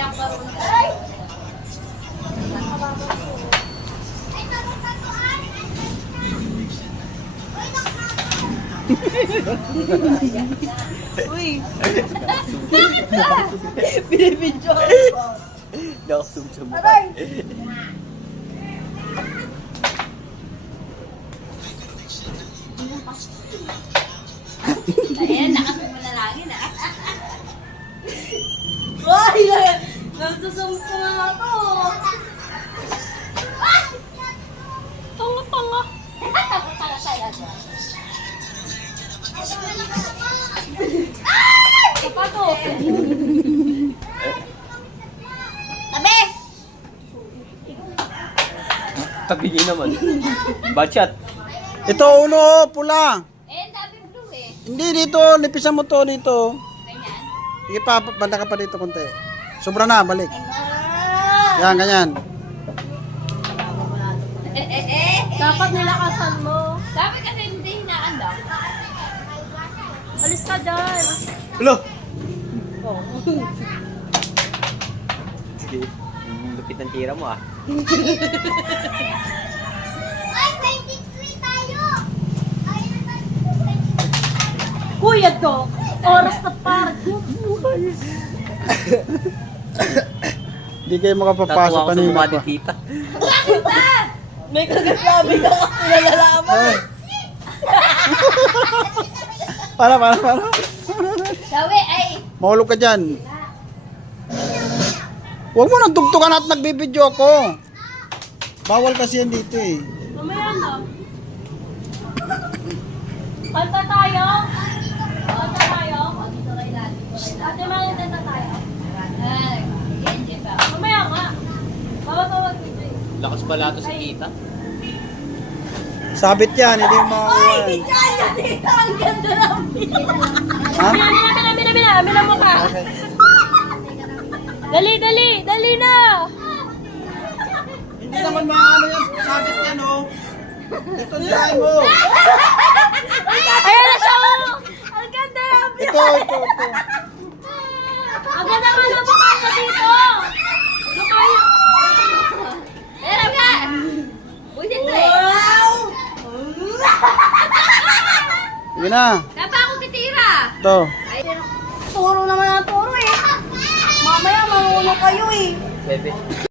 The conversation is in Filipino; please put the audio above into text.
ako marunong. Uy! Binibidyo ako. Hindi ako sumsumukha. Ayan, nakasimula lagi na. Uy! Nagsusumpo nga ako. Tanga-tanga. Para talaga. Sapato. Tabi! Tabi niyo naman. Bachat. Ito ulo, pula. Eh, ang dami blue eh. Hindi dito, nipisan mo to dito. Ganyan. Sige pa, banda ka pa dito konti. Sobra na, balik. Yan, ganyan. Dapat nilakasan mo. Sabi kasi hindi hinaandam. Alis ka dyan. Ulo. Sige. Lupit ng tira mo ah. Ay, 23 tayo! Kuya to, oras na party. Hindi kayo makapapasok Tatuwa ko sa kanina mukha pa. ni tita. May kagagabi ka kasi nalalaman. Para. Sabi, ay, Mahulog ka dyan. Huwag mo nang tugtugan at nagbibideo ako. Bawal kasi yan dito eh. Mamaya na. Kanta tayo? Kanta tayo? dito kay Lati. Ate, mga kanta tayo. Ay, hindi pa. Mamaya nga. Tawag dito eh. Lakas pala to si tita. Sabit yan, hindi mo makakuha. Kaya dito, ang ganda lang. Ha? Amina mo ka. Dali na. Hindi naman maano yan. Sabit yan oh. Ito dyan mo. Ayan na siya. Ang ganda lang. Ito. Ang ganda nga ng mukha niya dito. Mukha niya. Meron ka! Buti to eh. Wow! Sige na. Kapa ako titira. Ito. Ay, Turo naman ang turo eh. Mamaya mamuno kayo eh. Bebe.